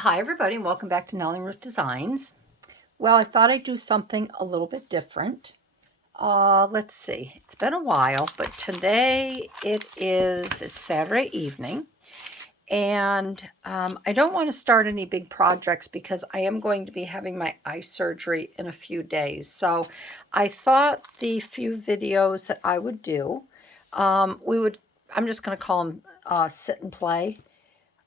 Hi everybody and welcome back to Nellie and Ruth Designs. Well, I thought I'd do something a little bit different. Let's see, it's been a while, but today it's Saturday evening, and I don't want to start any big projects because I am going to be having my eye surgery in a few days. So I thought the few videos that I would do, I'm just going to call them sit and play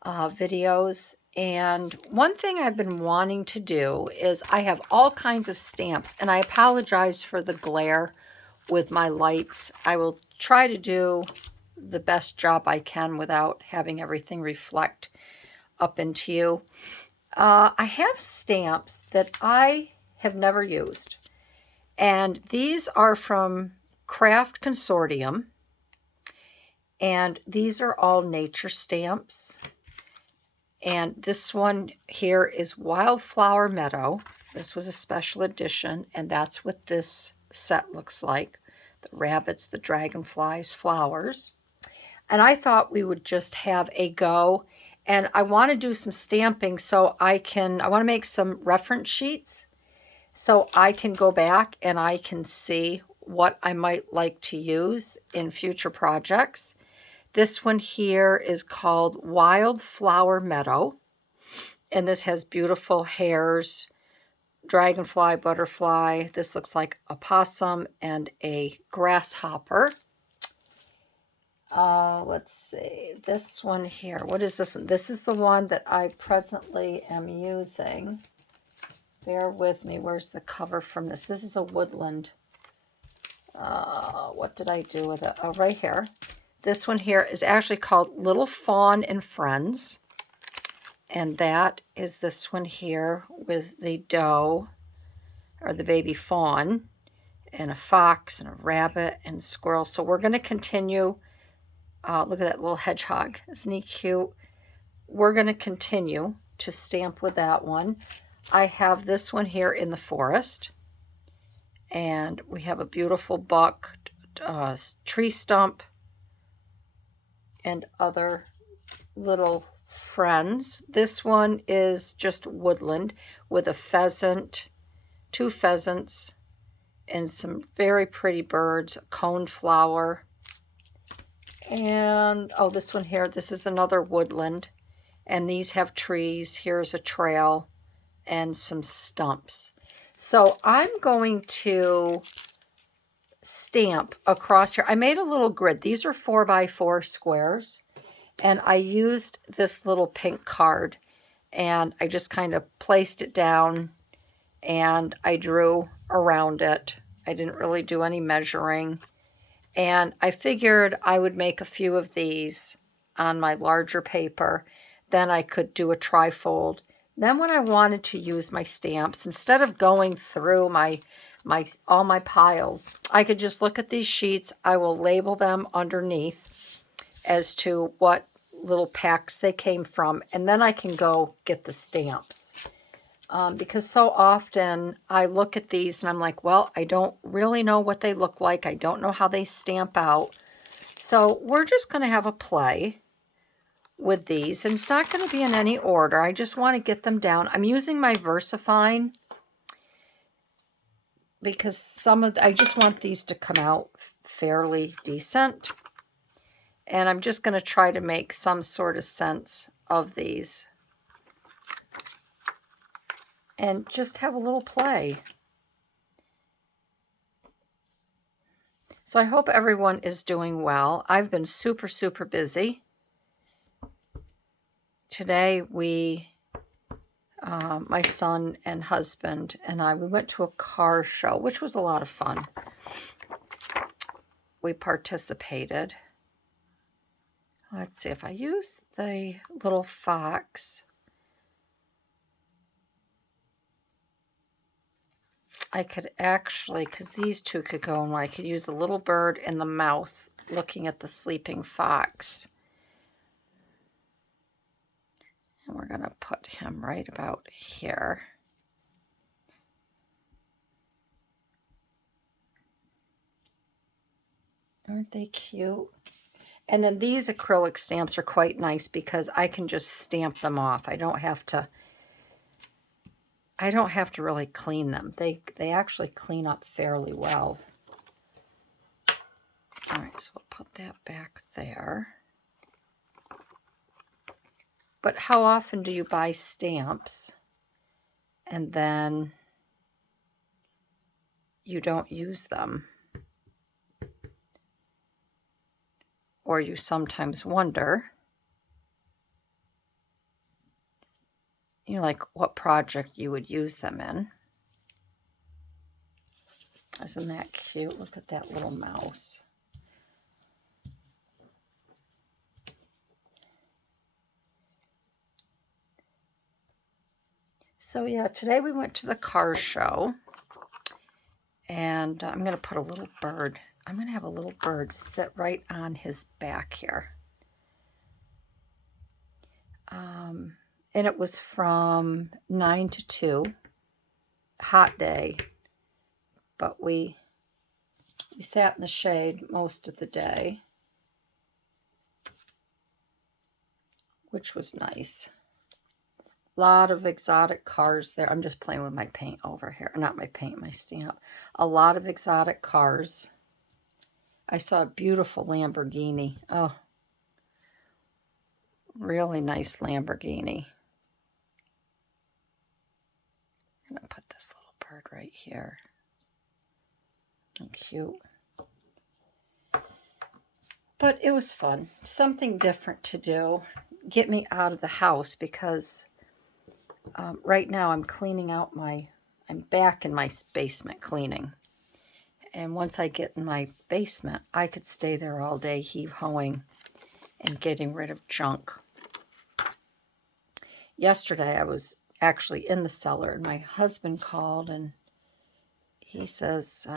videos. And one thing I've been wanting to do is I have all kinds of stamps, and I apologize for the glare with my lights. I will try to do the best job I can without having everything reflect up into you. I have stamps that I have never used, and these are from Craft Consortium, and these are all nature stamps. And this one here is Wildflower Meadow. This was a special edition, and that's what this set looks like. The rabbits, the dragonflies, flowers. And I thought we would just have a go. And I want to do some stamping so I want to make some reference sheets so I can go back and I can see what I might like to use in future projects. This one here is called Wildflower Meadow, and this has beautiful hares, dragonfly, butterfly. This looks like a possum and a grasshopper. Let's see, this one here. What is this one? This is the one that I presently am using. Bear with me. Where's the cover from this? This is a woodland. What did I do with it? Oh, right here. This one here is actually called Little Fawn and Friends. And that is this one here with the doe, or the baby fawn, and a fox, and a rabbit, and squirrel. So we're going to continue. Look at that little hedgehog. Isn't he cute? We're going to continue to stamp with that one. I have this one here in the forest. And we have a beautiful buck, tree stump, and other little friends. This one is just woodland with a pheasant, two pheasants, and some very pretty birds, a coneflower. And, oh, this one here, this is another woodland. And these have trees. Here's a trail and some stumps. So I'm going to stamp across here. I made a little grid. These are 4x4 squares, and I used this little pink card, and I just kind of placed it down, and I drew around it. I didn't really do any measuring, and I figured I would make a few of these on my larger paper. Then I could do a trifold. Then when I wanted to use my stamps, instead of going through all my piles, I could just look at these sheets. I will label them underneath as to what little packs they came from, and then I can go get the stamps. Because so often I look at these and I'm like, well, I don't really know what they look like. I don't know how they stamp out. So we're just going to have a play with these, and it's not going to be in any order. I just want to get them down. I'm using my VersaFine because I just want these to come out fairly decent. And I'm just going to try to make some sort of sense of these and just have a little play. So I hope everyone is doing well. I've been super, super busy. Today my son and husband and we went to a car show, which was a lot of fun. We participated. Let's see if I use the little fox. I could actually, because these two could go in one, I could use the little bird and the mouse looking at the sleeping fox. And we're going to put him right about here. Aren't they cute? And then these acrylic stamps are quite nice because I can just stamp them off. I don't have to I don't have to really clean them. They actually clean up fairly well. All right, so we'll put that back there. But how often do you buy stamps and then you don't use them? Or you sometimes wonder, you know, like what project you would use them in. Isn't that cute? Look at that little mouse. So yeah, today we went to the car show, and I'm going to put a little bird. I'm going to have a little bird sit right on his back here. And it was from 9 to 2, hot day, but we sat in the shade most of the day, which was nice. A lot of exotic cars there. I'm just playing with my paint over here. Not my paint, my stamp. A lot of exotic cars. I saw a beautiful Lamborghini. Oh, really nice Lamborghini. I'm going to put this little bird right here. Oh, cute. But it was fun. Something different to do. Get me out of the house because right now I'm cleaning out I'm back in my basement cleaning. And once I get in my basement, I could stay there all day heave-hoeing and getting rid of junk. Yesterday I was actually in the cellar and my husband called and he says,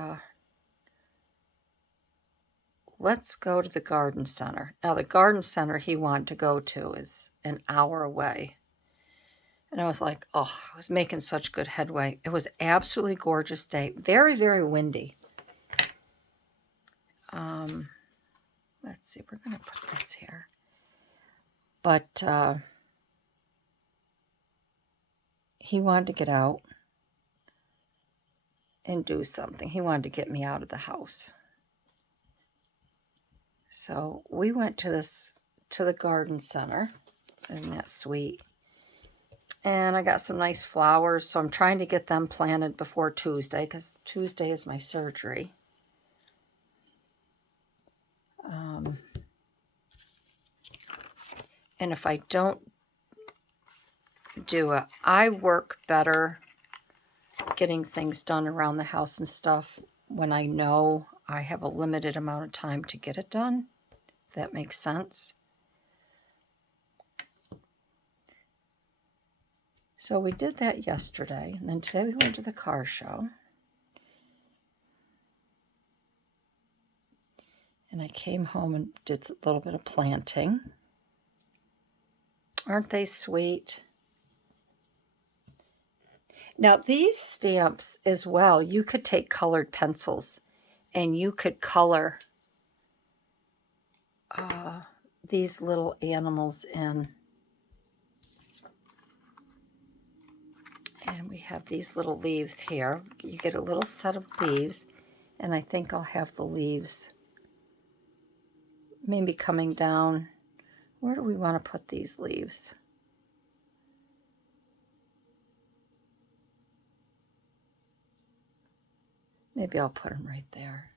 let's go to the garden center. Now the garden center he wanted to go to is an hour away. And I was like, oh, I was making such good headway. It was absolutely gorgeous day. Very, very windy. Let's see, we're going to put this here. But he wanted to get out and do something. He wanted to get me out of the house. So we went to the garden center. Isn't that sweet? And I got some nice flowers, so I'm trying to get them planted before Tuesday, because Tuesday is my surgery. And if I don't do it, I work better getting things done around the house and stuff when I know I have a limited amount of time to get it done, if that makes sense. So we did that yesterday, and then today we went to the car show. And I came home and did a little bit of planting. Aren't they sweet? Now these stamps as well, you could take colored pencils and you could color these little animals in. And we have these little leaves here. You get a little set of leaves, and I think I'll have the leaves maybe coming down. Where do we want to put these leaves? Maybe I'll put them right there.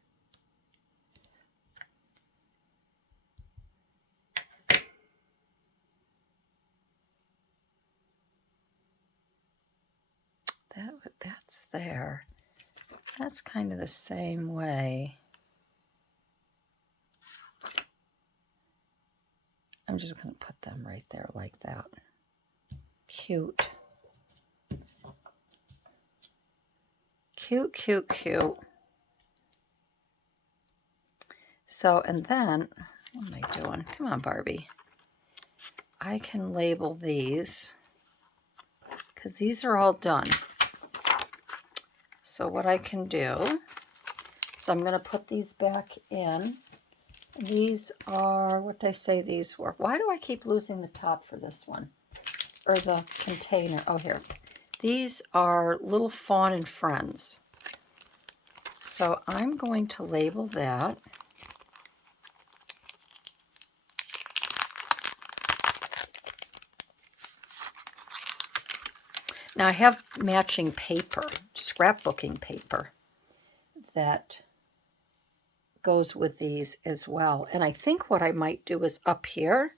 That's there. That's kind of the same way. I'm just going to put them right there like that. Cute. Cute, cute, cute. So, and then, what am I doing? Come on, Barbie. I can label these because these are all done. So what I can do is I'm going to put these back in. These are, what did I say these were? Why do I keep losing the top for this one? Or the container? Oh, here. These are Little Fawn and Friends. So I'm going to label that. Now I have matching paper, scrapbooking paper, that goes with these as well. And I think what I might do is up here,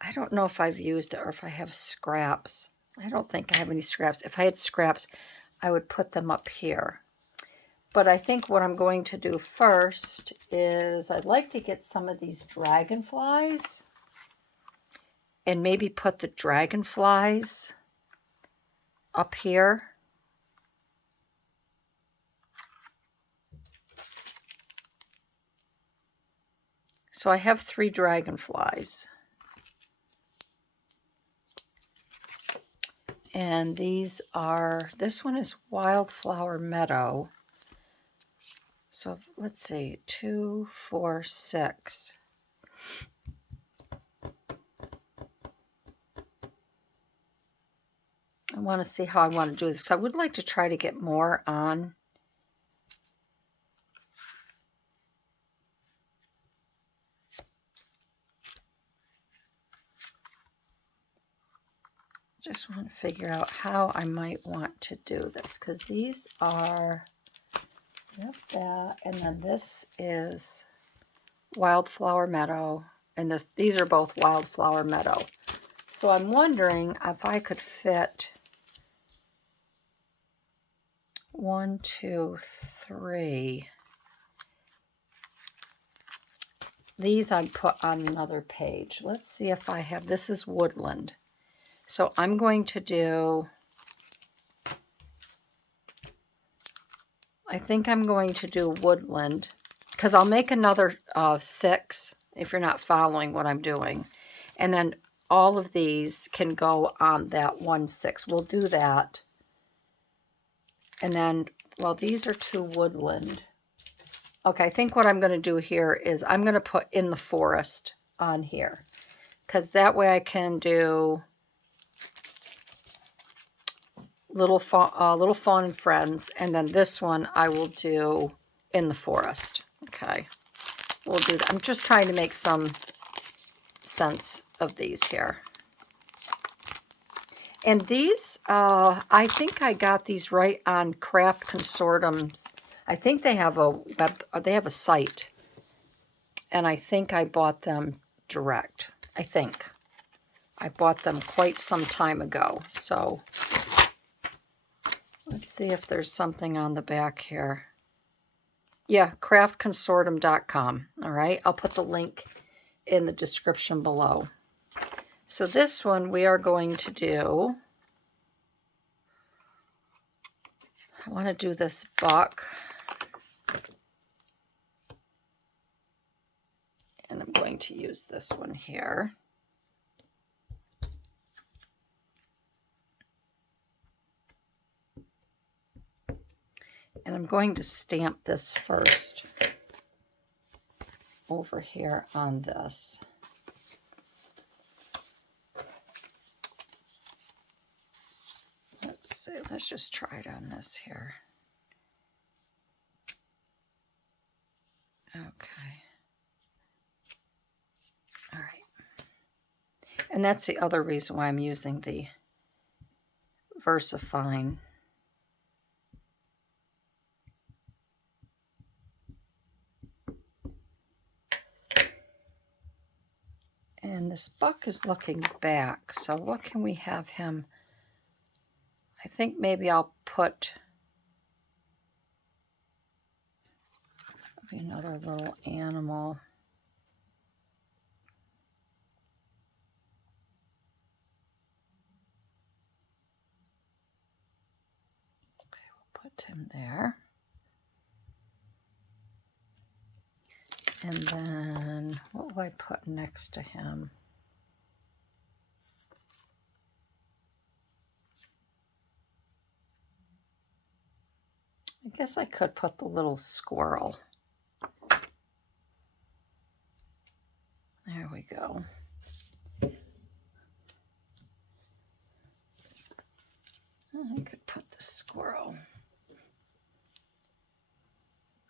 I don't know if I've used it or if I have scraps. I don't think I have any scraps. If I had scraps, I would put them up here. But I think what I'm going to do first is I'd like to get some of these dragonflies and maybe put the dragonflies up here. So I have 3 dragonflies. And these are, this one is Wildflower Meadow. So let's see, 2, 4, 6. I want to see how I want to do this because I would like to try to get more on. Just want to figure out how I might want to do this because these are, yep, that, and then this is Wildflower Meadow, and these are both Wildflower Meadow. So I'm wondering if I could fit 1, 2, 3. These I'd put on another page. Let's see if I have, this is Woodland. So I'm going to do, I think I'm going to do Woodland because I'll make another 6 if you're not following what I'm doing. And then all of these can go on that 1, 6. We'll do that. And then, well, these are 2 Woodland. Okay, I think what I'm going to do here is I'm going to put In the Forest on here because that way I can do Little Fawn and Friends, and then this one I will do In the Forest. Okay, we'll do that. I'm just trying to make some sense of these here. And these, I think I got these right on Craft Consortium's. I think they have a site, and I think I bought them direct. I think I bought them quite some time ago. So let's see if there's something on the back here. Yeah, craftconsortium.com. All right, I'll put the link in the description below. So this one we are going to do, I want to do this buck. And I'm going to use this one here. And I'm going to stamp this first over here on this. Let's see, let's just try it on this here. Okay. All right. And that's the other reason why I'm using the VersaFine. And this buck is looking back, so what can we have him? I think maybe I'll put another little animal. Okay, we'll put him there. And then what will I put next to him? I guess I could put the little squirrel. There we go. I could put the squirrel.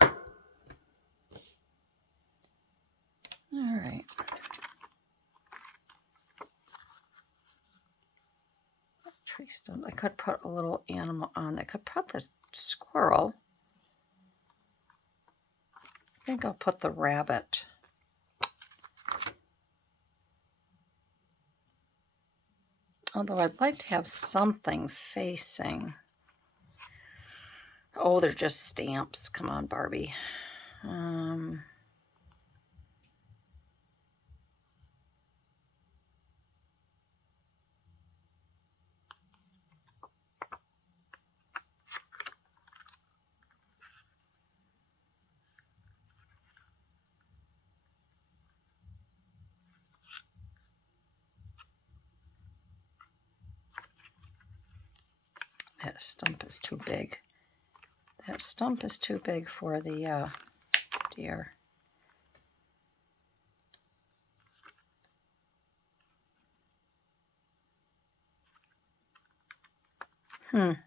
All right. Tree stump. I could put a little animal on. I could put the squirrel. I think I'll put the rabbit. Although I'd like to have something facing. Oh, they're just stamps. Come on, Barbie. That stump is too big. That stump is too big for the deer. I'm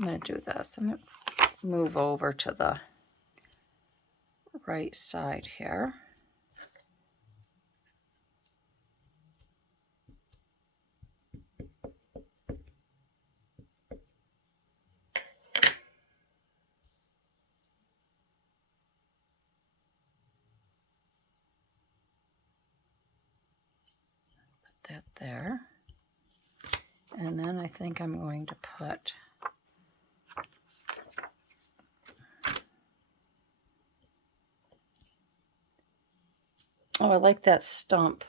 going to do this. I'm going to move over to the right side here. Put that there. And then I think I'm going to put I like that stump.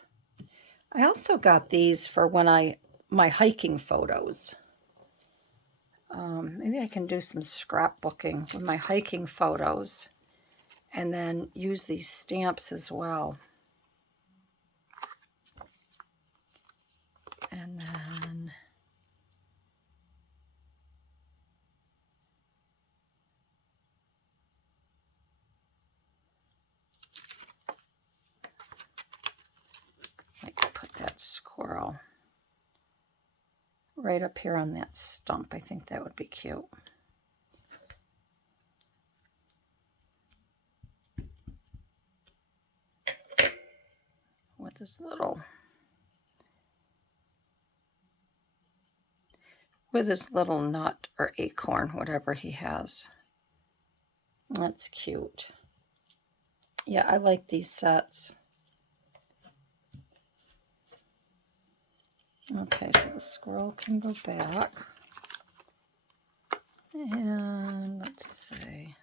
I also got these for when my hiking photos. Maybe I can do some scrapbooking with my hiking photos and then use these stamps as well. And then I could put that squirrel right up here on that stump. I think that would be cute. With this little nut or acorn, whatever he has. That's cute. Yeah, I like these sets. Okay, so the squirrel can go back. And let's see.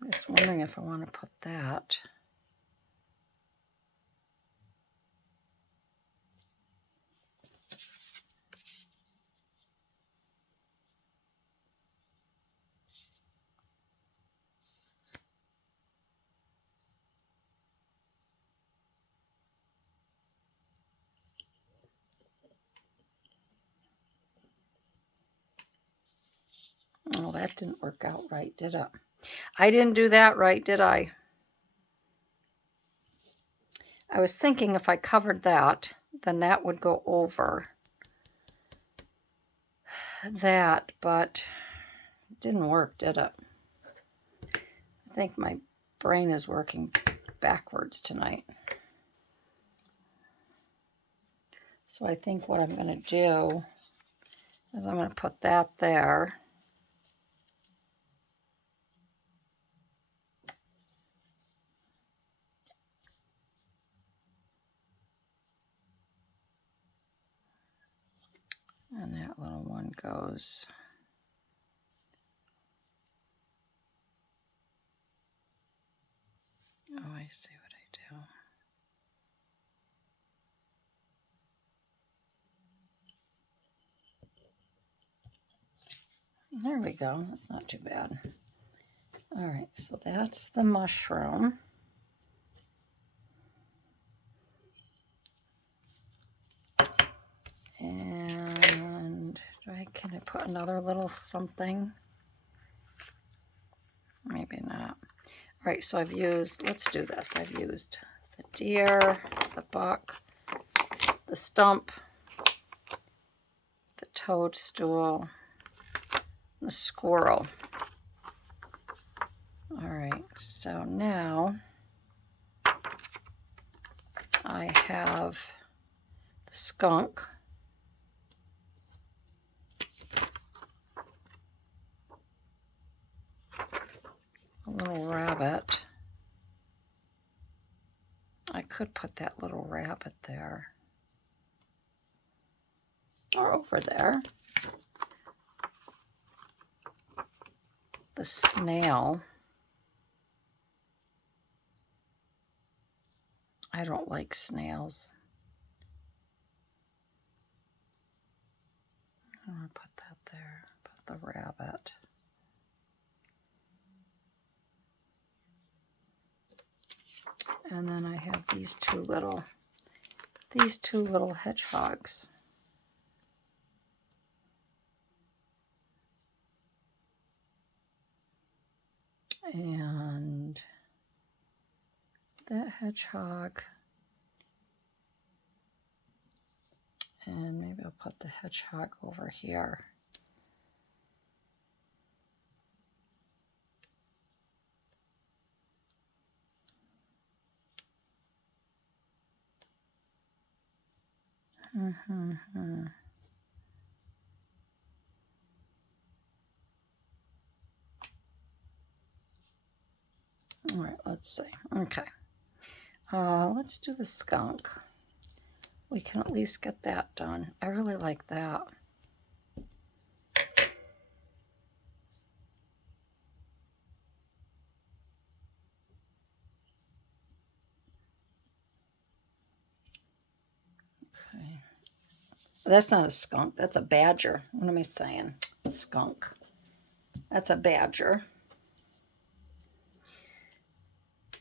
I'm just wondering if I want to put that. Oh, that didn't work out right, did it? I didn't do that right, did I? I was thinking if I covered that, then that would go over that, but it didn't work, did it? I think my brain is working backwards tonight. So I think what I'm going to do is I'm going to put that there. And that little one goes. Oh, I see what I do. There we go. That's not too bad. All right, so that's the mushroom. And can I put another little something? Maybe not. All right, so I've used, let's do this. I've used the deer, the buck, the stump, the toadstool, the squirrel. All right, so now I have the skunk, a little rabbit. I could put that little rabbit there or over there. The snail. I don't like snails. I'm going to put that there. Put the rabbit. And then I have these two little hedgehogs. And that hedgehog. And maybe I'll put the hedgehog over here. All right, let's see. Okay. Let's do the skunk. We can at least get that done. I really like that. Okay. That's not a skunk. That's a badger. What am I saying? Skunk. That's a badger.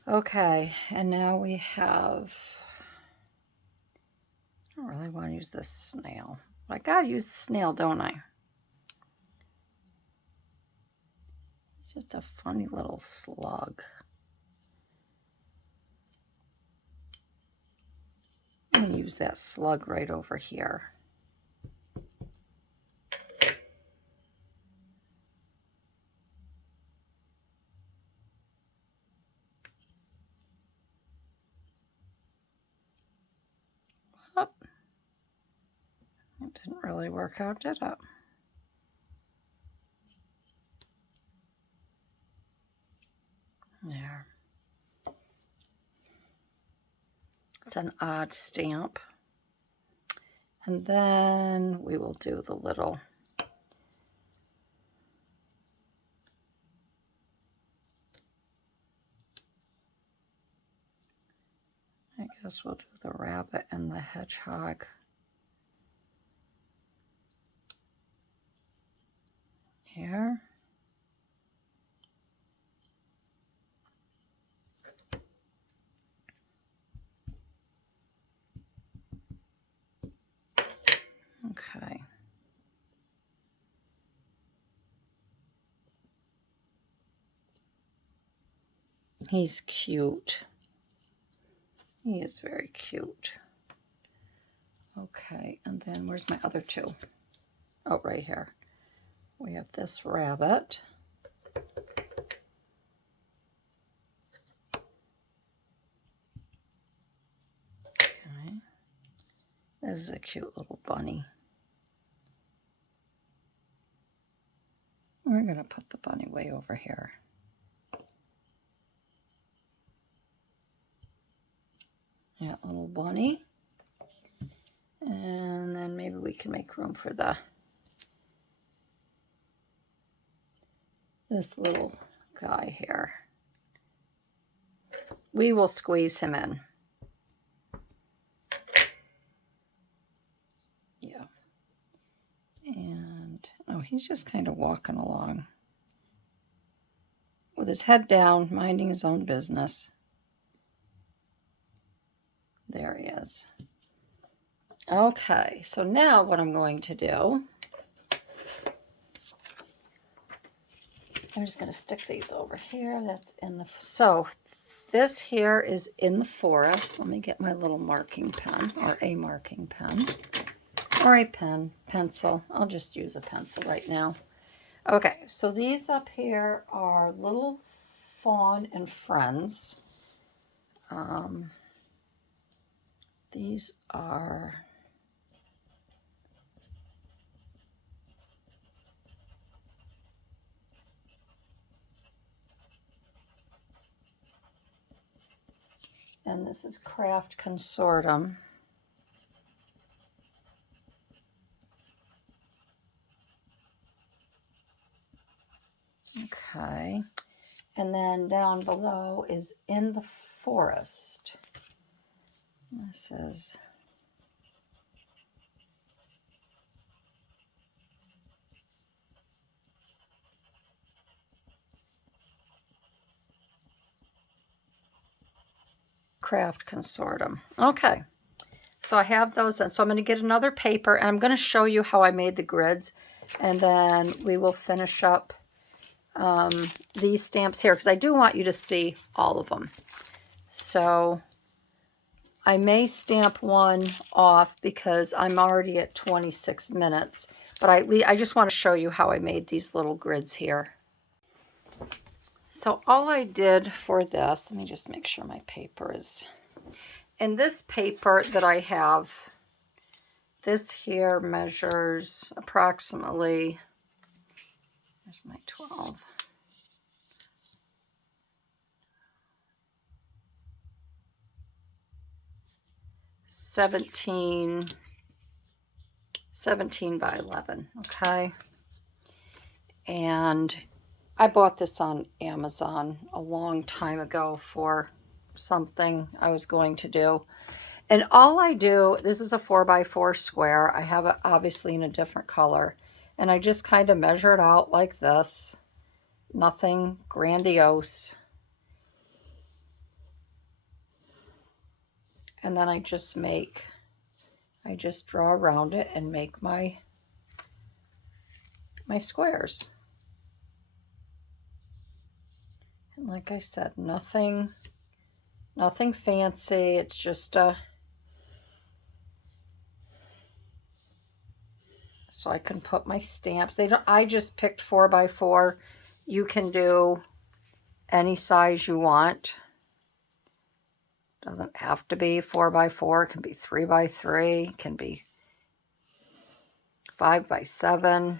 Okay, and now we have, I don't really want to use this snail. But I gotta use the snail, don't I? It's just a funny little slug. I'm gonna use that slug right over here. Oh, it didn't really work out, did it? There. It's an odd stamp. And then we will do the little I guess we'll do the rabbit and the hedgehog here. Okay. He's cute. He is very cute. Okay, and then where's my other two? Oh, right here. We have this rabbit. Okay. This is a cute little bunny. We're going to put the bunny way over here. That little bunny. And then maybe we can make room for this little guy here. We will squeeze him in. Yeah. And, oh, he's just kind of walking along with his head down, minding his own business. There he is. Okay, so now what I'm going to do I'm just going to stick these over here. That's in the, so this here is in the forest. Let me get my little marking pen, or a marking pen, or a pencil. I'll just use a pencil right now. Okay, so these up here are Little Fawn and Friends. These are and this is Craft Consortium. Okay, and then down below is In the Forest. This is Craft Consortium. Okay, so I have those, and so I'm going to get another paper, and I'm going to show you how I made the grids, and then we will finish up these stamps here, because I do want you to see all of them. So I may stamp one off because I'm already at 26 minutes, but I just want to show you how I made these little grids here. So all I did for this, let me just make sure my paper is, in this paper that I have, this here measures approximately, there's my 12. Seventeen by 11, okay? And I bought this on Amazon a long time ago for something I was going to do. And all I do, this is a 4x4 square. I have it obviously in a different color. And I just kind of measure it out like this. Nothing grandiose. And then I just draw around it and make my squares. And like I said, nothing fancy. It's just so I can put my stamps. I just picked 4x4. You can do any size you want. Doesn't have to be 4x4. It can be 3x3. It can be 5x7.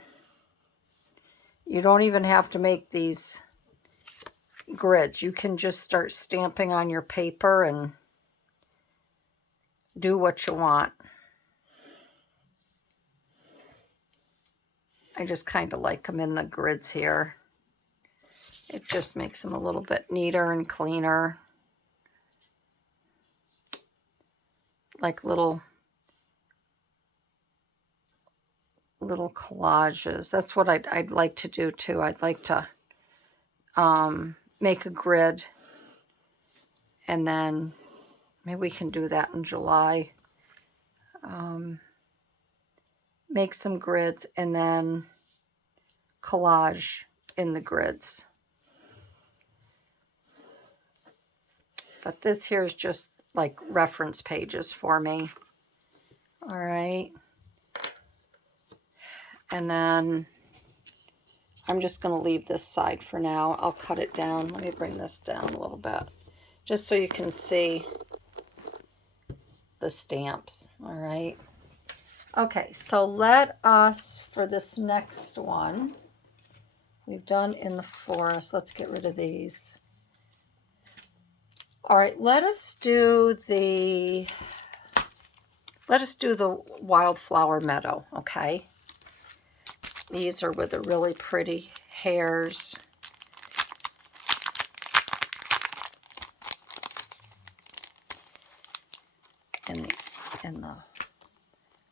You don't even have to make these grids. You can just start stamping on your paper and do what you want. I just kind of like them in the grids here. It just makes them a little bit neater and cleaner. Like little collages. That's what I'd like to do too. I'd like to make a grid, and then maybe we can do that in July. Make some grids and then collage in the grids. But this here is just like reference pages for me. All right. And then I'm just going to leave this side for now. I'll cut it down. Let me bring this down a little bit, just so you can see the stamps. All right. Okay, so let us, for this next one, we've done In the Forest. Let's get rid of these. All right, let us do the Wildflower Meadow, okay? These are with the really pretty hairs. And the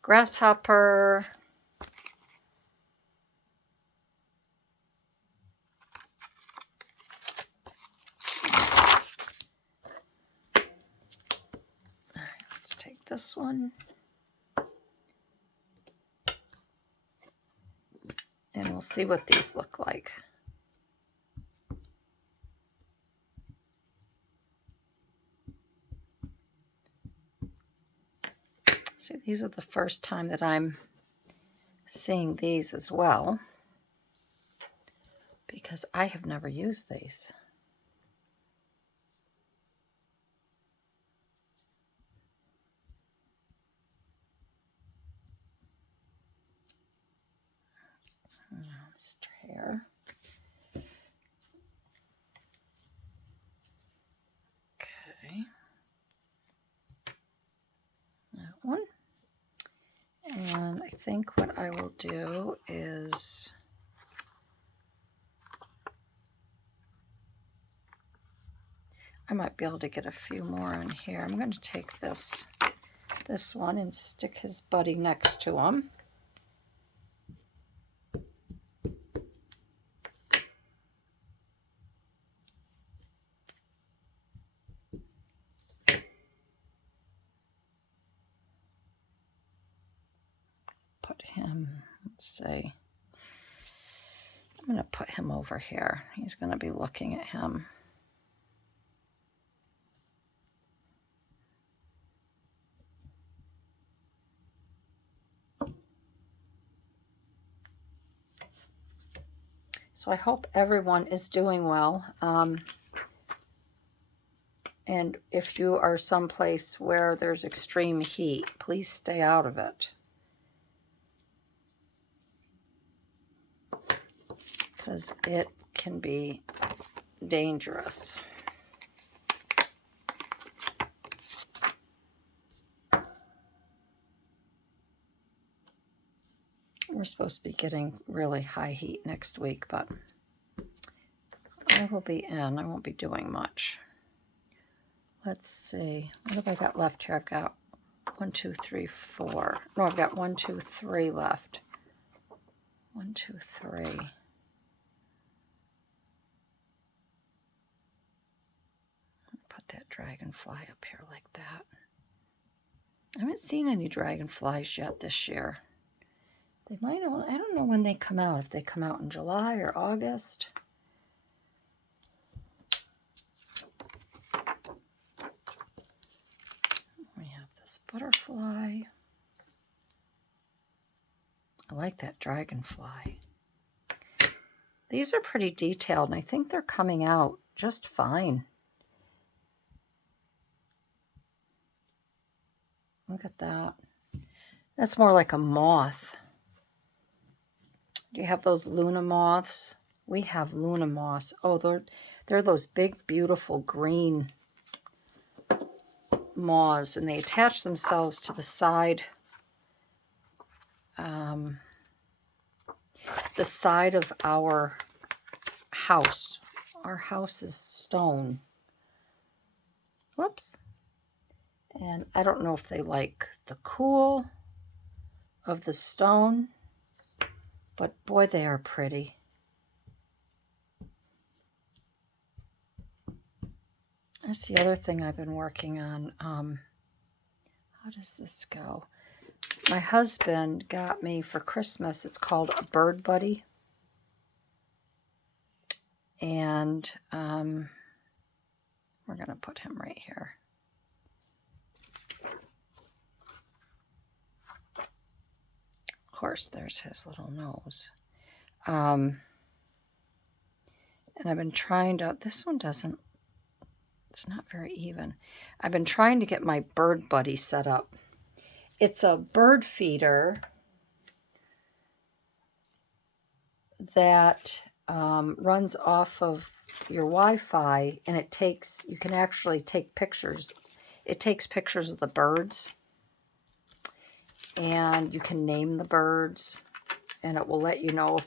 grasshopper. All right, let's take this one. And we'll see what these look like. These are the first time that I'm seeing these as well, because I have never used these. Mr. Hair. Okay. That one. And I think what I will do is I might be able to get a few more in here. I'm going to take this one and stick his buddy next to him. Put him, let's see. I'm going to put him over here. He's going to be looking at him. So I hope everyone is doing well. And if you are someplace where there's extreme heat, please stay out of it, because it can be dangerous. We're supposed to be getting really high heat next week, but I will be in. I won't be doing much. Let's see. What have I got left here? I've got 1, 2, 3, 4. No, I've got 1, 2, 3 left. 1, 2, 3. Put that dragonfly up here like that. I haven't seen any dragonflies yet this year. They might, I don't know when they come out, if they come out in July or August. We have this butterfly. I like that dragonfly. These are pretty detailed, and I think they're coming out just fine. Look at that. That's more like a moth. Do you have those Luna moths? We have Luna moths. Oh, they're those big, beautiful green moths, and they attach themselves to the side, the side of our house. Our house is stone. Whoops. And I don't know if they like the cool of the stone, but boy, they are pretty. That's the other thing I've been working on. How does this go? My husband got me for Christmas, it's called a bird buddy. And we're going to put him right here. Of course, there's his little nose. And I've been trying to, this one doesn't, it's not very even. I've been trying to get my bird buddy set up. It's a bird feeder that runs off of your Wi-Fi, and it takes, you can actually take pictures. It takes pictures of the birds, and you can name the birds, and it will let you know if,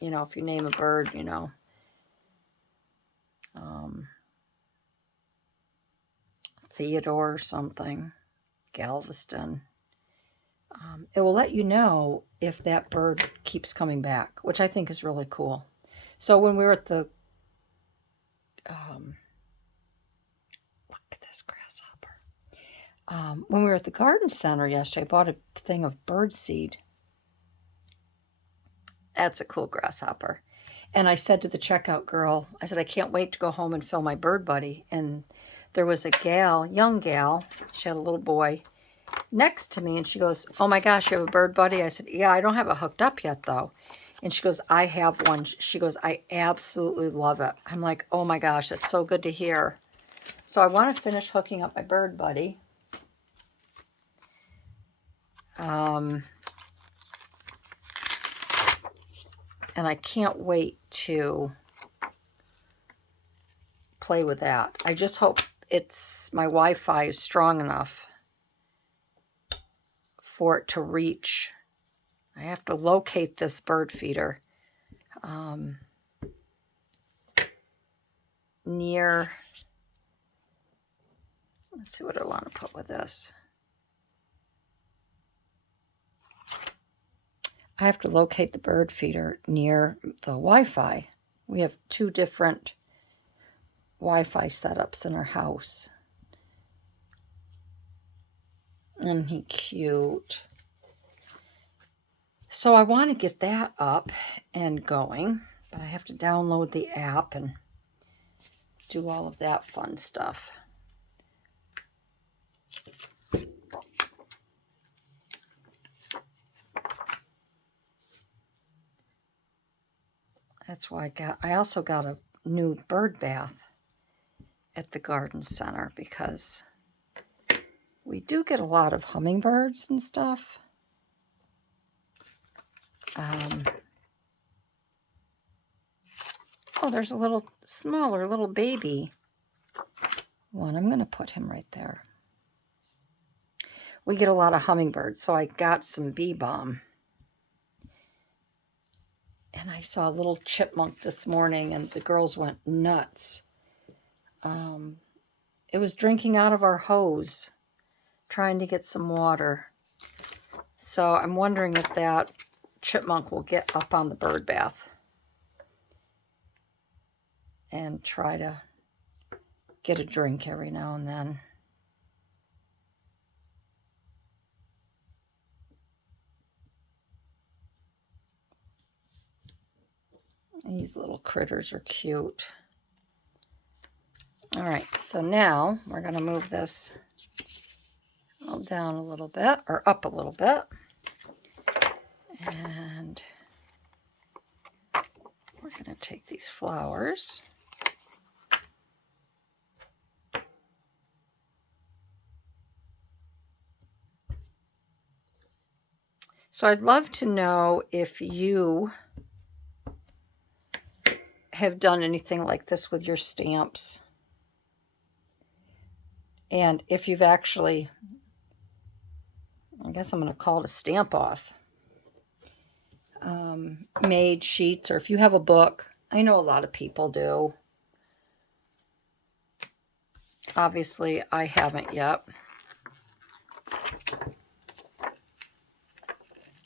if you name a bird, Theodore or something, Galveston. It will let you know if that bird keeps coming back, which I think is really cool. So when we were at the, look at this grasshopper. When we were at the garden center yesterday, I bought a thing of bird seed. That's a cool grasshopper. And I said to the checkout girl, I said, I can't wait to go home and fill my bird buddy. And there was a gal, young gal, she had a little boy, next to me, and she goes, oh my gosh, you have a bird buddy? I said, yeah, I don't have it hooked up yet though. And she goes, I have one. She goes, I absolutely love it. I'm like, oh my gosh, that's so good to hear. So I want to finish hooking up my bird buddy. And I can't wait to play with that. I just hope my Wi-Fi is strong enough for it to reach. I have to locate this bird feeder near, let's see what I want to put with this. I have to locate the bird feeder near the Wi-Fi. We have 2 different Wi-Fi setups in our house. Isn't he cute? So I want to get that up and going, but I have to download the app and do all of that fun stuff. That's why I also got a new bird bath at the garden center because we do get a lot of hummingbirds and stuff. Oh, there's a little smaller little baby one. I'm going to put him right there. We get a lot of hummingbirds, so I got some bee balm. And I saw a little chipmunk this morning, and the girls went nuts. It was drinking out of our hose, trying to get some water. So I'm wondering if that chipmunk will get up on the bird bath and try to get a drink every now and then. These little critters are cute. All right, so now we're going to move this all down a little bit, or up a little bit. And we're going to take these flowers. So I'd love to know if you have done anything like this with your stamps. And if you've actually, I guess I'm going to call it a stamp off, made sheets, or if you have a book. I know a lot of people do. Obviously, I haven't yet.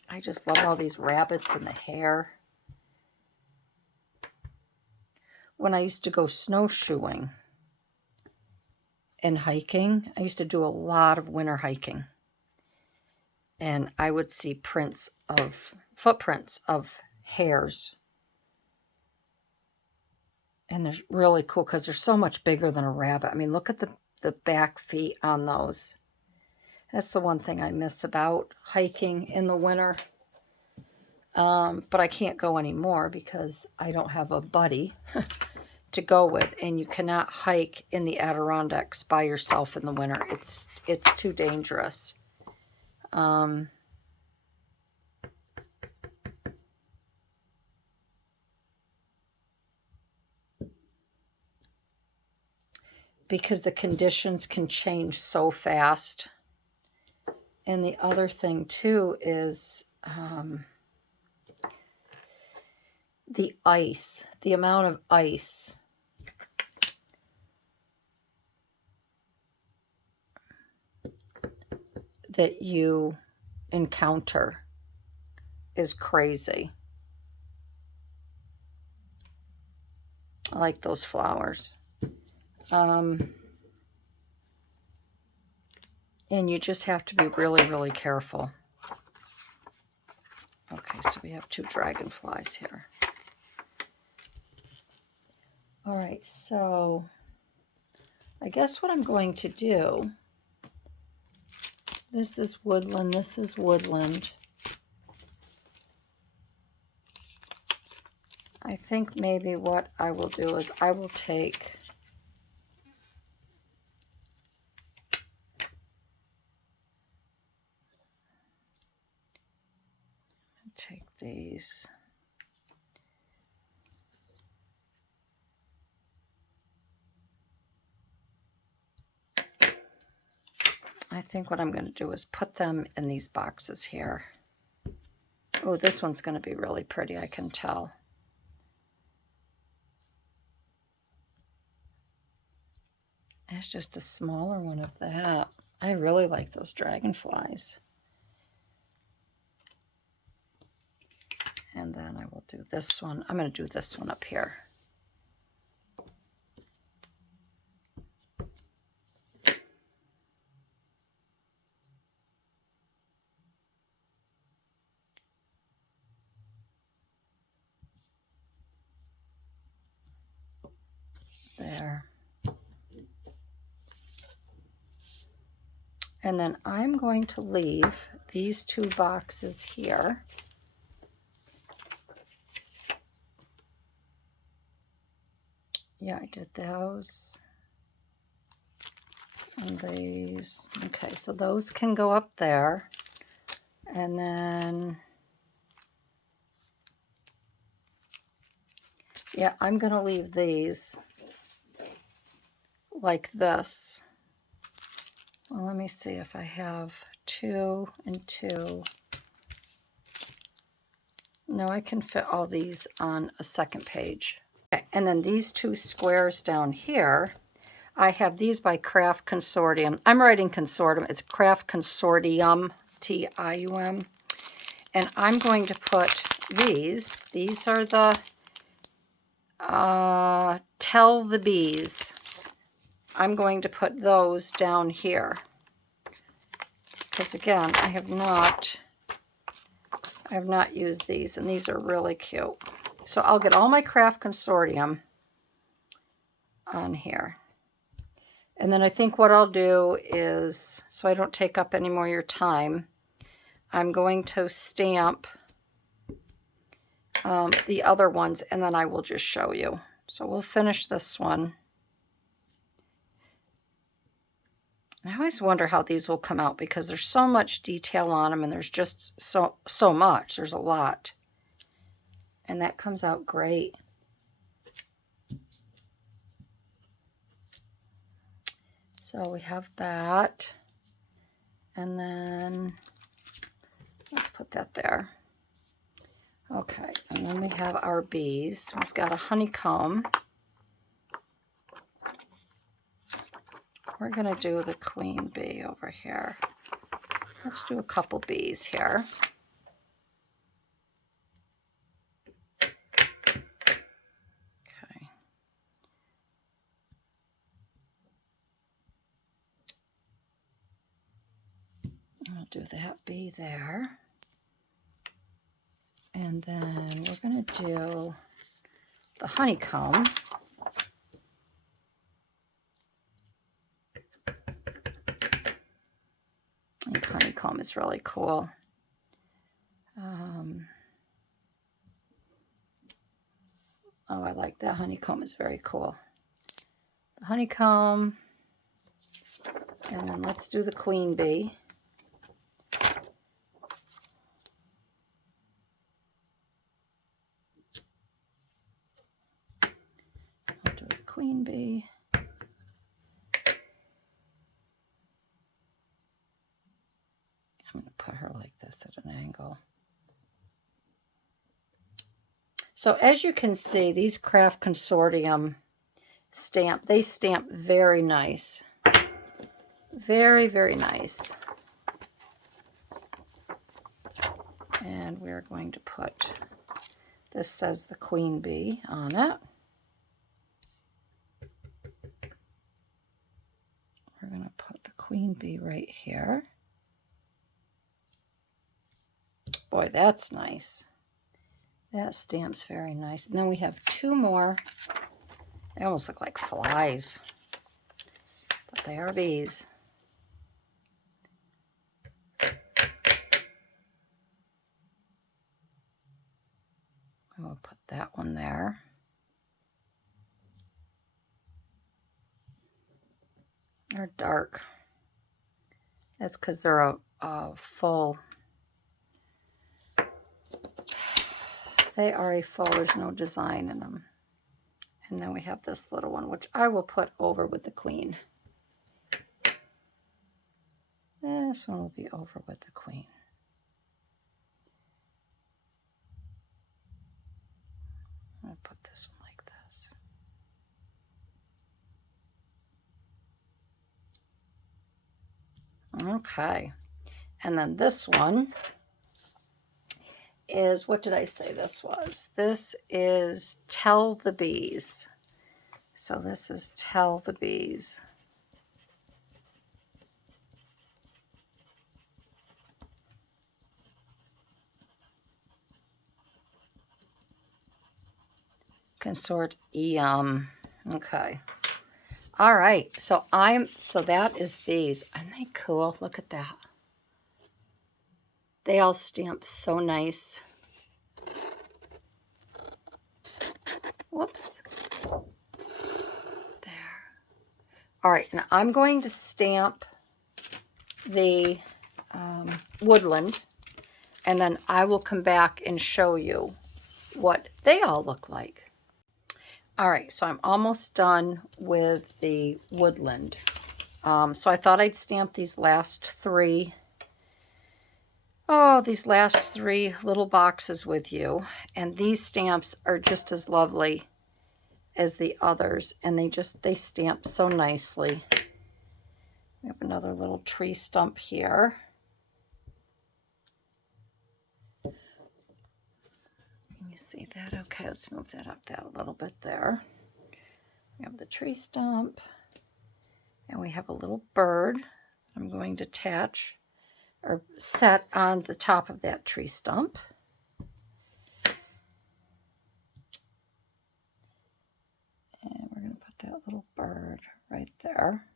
I just love all these rabbits and the hair. When I used to go snowshoeing and hiking, I used to do a lot of winter hiking. And I would see footprints of hares. And they're really cool because they're so much bigger than a rabbit. I mean, look at the back feet on those. That's the one thing I miss about hiking in the winter. But I can't go anymore because I don't have a buddy to go with. And you cannot hike in the Adirondacks by yourself in the winter. It's too dangerous. Because the conditions can change so fast. And the other thing too is the ice, the amount of ice that you encounter is crazy. I like those flowers. And you just have to be really, really careful. Okay, so we have 2 dragonflies here. All right, so I guess what I'm going to do, This is woodland. This is woodland. I think maybe what I will do is I will take these. I think what I'm going to do is put them in these boxes here. Oh, this one's going to be really pretty, I can tell. There's just a smaller one of that. I really like those dragonflies. And then I will do this one. I'm going to do this one up here. There. And then I'm going to leave these two boxes here. Yeah, I did those. And these. Okay, so those can go up there. And then, yeah, I'm going to leave these like this. Well, let me see if I have 2 and 2. No, I can fit all these on a second page. Okay, and then these 2 squares down here, I have these by Craft Consortium. I'm writing consortium. It's Craft Consortium, T-I-U-M. And I'm going to put these. These are the Tell the Bees. I'm going to put those down here. Because again, I have not used these, and these are really cute. So I'll get all my Craft Consortium on here. And then I think what I'll do is, so I don't take up any more of your time, I'm going to stamp the other ones, and then I will just show you. So we'll finish this one. I always wonder how these will come out because there's so much detail on them, and there's just so much. There's a lot. And that comes out great. So we have that. And then let's put that there. Okay, and then we have our bees. We've got a honeycomb. We're going to do the queen bee over here. Let's do a couple bees here. Okay. I'll do that bee there. And then we're going to do the honeycomb. I think honeycomb is really cool. Oh, I like that. Honeycomb is very cool. The honeycomb. And then let's do the queen bee. I'll do the queen bee. I'm going to put her like this at an angle. So as you can see, these Craft Consortium they stamp very nice. Very, very nice. And we're going to put, this says the queen bee on it. We're going to put the queen bee right here. Boy, that's nice. That stamps very nice. And then we have 2 more. They almost look like flies, but they are bees. I'll put that one there. They're dark. That's because they're a full. They are a full. There's no design in them. And then we have this little one, which I will put over with the queen. This one will be over with the queen. I'm going to put this one like this. Okay. And then this one is, what did I say this was? This is Tell the Bees. So this is Tell the Bees. Consort okay. All right. So that is these. Aren't they cool? Look at that. They all stamp so nice. Whoops. There. All right, and I'm going to stamp the woodland, and then I will come back and show you what they all look like. All right, so I'm almost done with the woodland. So I thought I'd stamp these last three. Oh, these last three little boxes with you. And these stamps are just as lovely as the others. And they stamp so nicely. We have another little tree stump here. Can you see that? Okay, let's move that up that a little bit there. We have the tree stump. And we have a little bird I'm going to attach or set on the top of that tree stump. And we're going to put that little bird right there.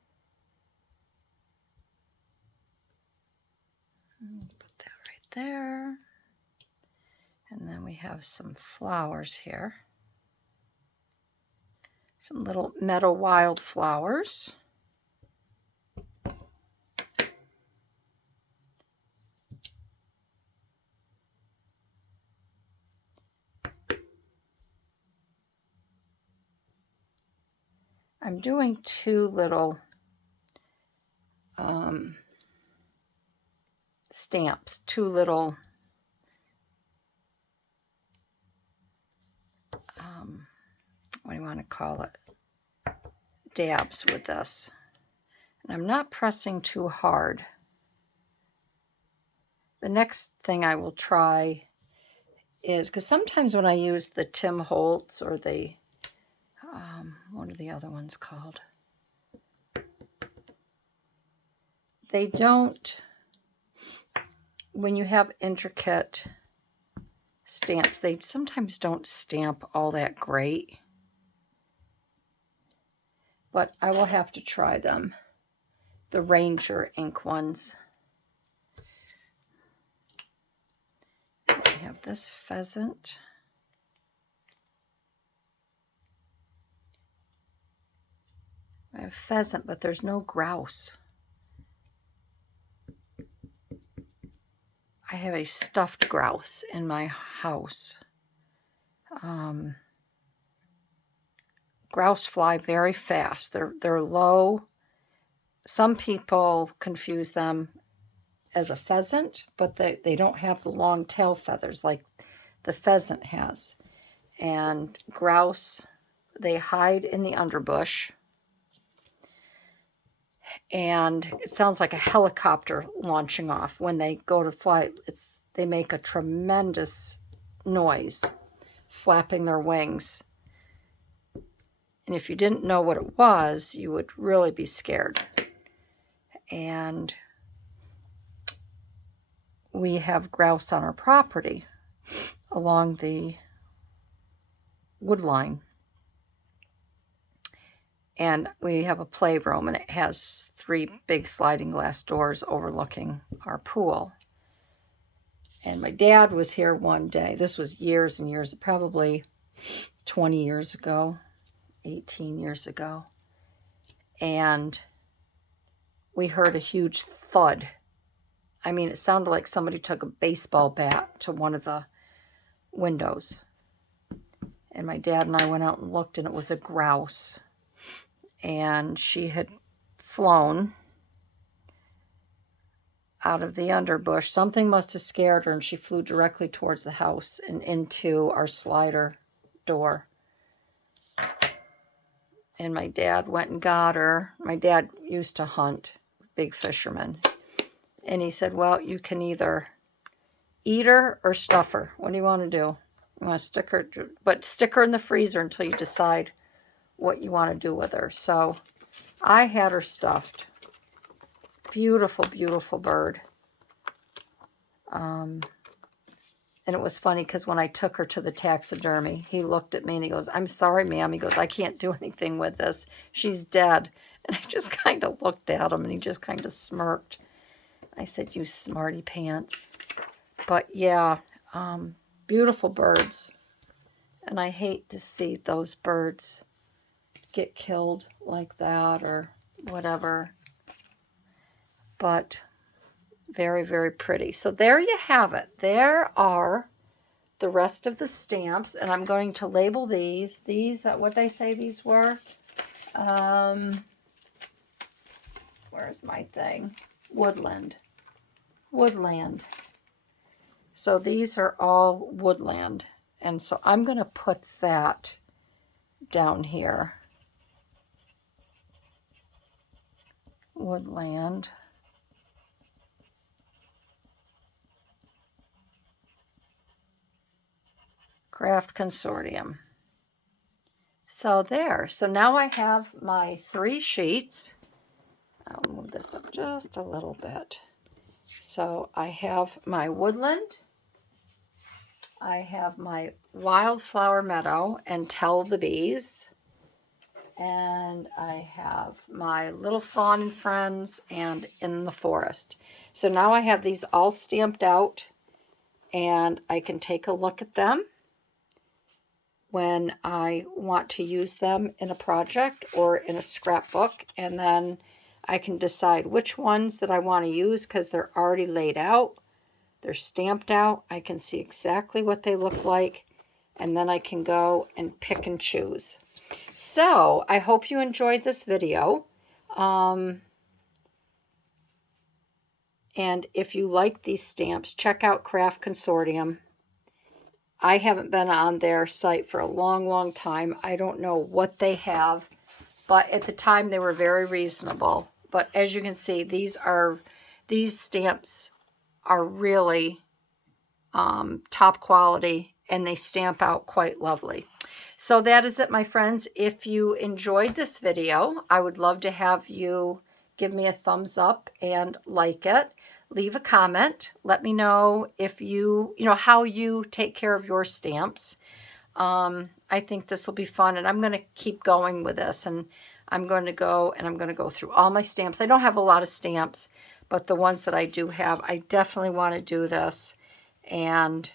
Put that right there. And then we have some flowers here. Some little meadow wildflowers. I'm doing two little stamps, two little what do you want to call it? Dabs with this. And I'm not pressing too hard. The next thing I will try is, because sometimes when I use the Tim Holtz or the what are the other ones called? They don't, when you have intricate stamps, they sometimes don't stamp all that great. But I will have to try them. The Ranger ink ones. We have this pheasant. I have pheasant, but there's no grouse. I have a stuffed grouse in my house. Grouse fly very fast. They're low. Some people confuse them as a pheasant, but they don't have the long tail feathers like the pheasant has. And grouse, they hide in the underbush. And it sounds like a helicopter launching off. When they go to fly, they make a tremendous noise, flapping their wings. And if you didn't know what it was, you would really be scared. And we have grouse on our property along the wood line. And we have a playroom, and it has 3 big sliding glass doors overlooking our pool. And my dad was here one day. This was years and years, probably 20 years ago, 18 years ago. And we heard a huge thud. I mean, it sounded like somebody took a baseball bat to one of the windows. And my dad and I went out and looked, and it was a grouse. And she had flown out of the underbush. Something must have scared her, and she flew directly towards the house and into our slider door. And my dad went and got her. My dad used to hunt, big fisherman. And he said, well, you can either eat her or stuff her. What do you want to do? You want to stick her, but stick her in the freezer until you decide what you want to do with her. So I had her stuffed. Beautiful, beautiful bird. And it was funny because when I took her to the taxidermy, he looked at me and he goes, I'm sorry, ma'am. He goes, I can't do anything with this. She's dead. And I just kind of looked at him and he just kind of smirked. I said, you smarty pants. But yeah, beautiful birds. And I hate to see those birds get killed like that or whatever. But very, very pretty. So there you have it. There are the rest of the stamps. And I'm going to label these. These, what did I say these were? Where's my thing? Woodland. Woodland. So these are all woodland. And so I'm going to put that down here. Woodland. Craft Consortium. So there. So now I have my 3 sheets. I'll move this up just a little bit. So I have my woodland. I have my wildflower meadow and tell the bees. And I have my little fawn and friends and in the forest. So now I have these all stamped out and I can take a look at them when I want to use them in a project or in a scrapbook. And then I can decide which ones that I want to use because they're already laid out. They're stamped out. I can see exactly what they look like. And then I can go and pick and choose. So I hope you enjoyed this video. And if you like these stamps, check out Craft Consortium. I haven't been on their site for a long, long time. I don't know what they have, but at the time they were very reasonable. But as you can see, these stamps are really top quality and they stamp out quite lovely. So that is it, my friends. If you enjoyed this video, I would love to have you give me a thumbs up and like it. Leave a comment. Let me know if you know, how you take care of your stamps. I think this will be fun, and I'm going to keep going with this, and I'm going to go through all my stamps. I don't have a lot of stamps, but the ones that I do have, I definitely want to do this, and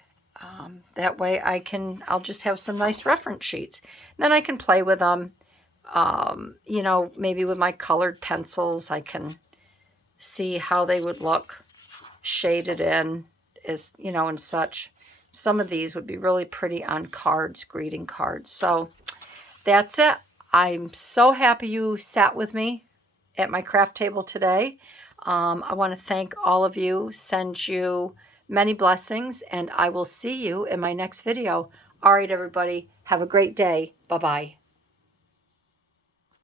that way I'll just have some nice reference sheets. Then I can play with them, you know, maybe with my colored pencils. I can see how they would look shaded in, as you know, and such. Some of these would be really pretty on cards, greeting cards. So that's it. I'm so happy you sat with me at my craft table today. I want to thank all of you, send you many blessings, and I will see you in my next video. All right, everybody, have a great day. Bye-bye.